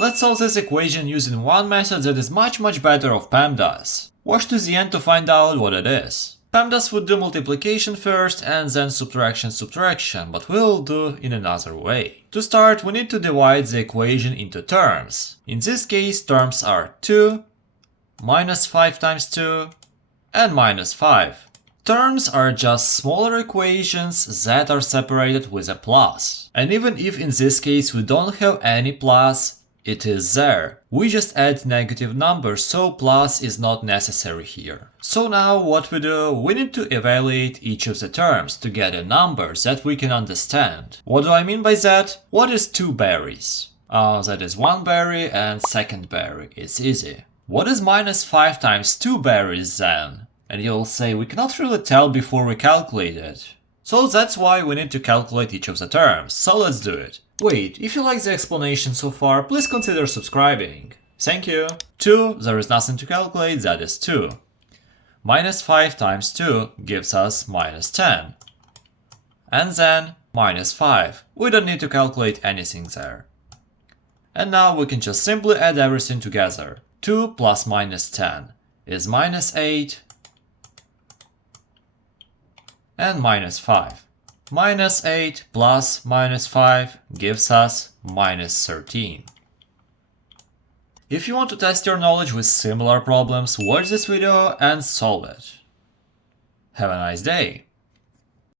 Let's solve this equation using one method that is much better of PEMDAS. Watch to the end to find out what it is. PEMDAS would do multiplication first and then subtraction, but we'll do in another way. To start, we need to divide the equation into terms. In this case, terms are 2, minus 5 times 2, and minus 5. Terms are just smaller equations that are separated with a plus. And even if in this case we don't have any plus, it is there. We just add negative numbers, so plus is not necessary here. So now what we do, we need to evaluate each of the terms to get a number that we can understand. What do I mean by that? What is 2 berries? That is 1 berry and second berry. It's easy. What is minus 5 times 2 berries then? And you'll say we cannot really tell before we calculate it. So that's why we need to calculate each of the terms, so let's do it. Wait, if you like the explanation so far, please consider subscribing. Thank you. 2, there is nothing to calculate, that is 2. Minus 5 times 2 gives us minus 10. And then minus 5. We don't need to calculate anything there. And now we can just simply add everything together. 2 plus minus 10 is minus 8. And minus 5. Minus 8 plus minus 5 gives us minus 13. If you want to test your knowledge with similar problems, watch this video and solve it. Have a nice day!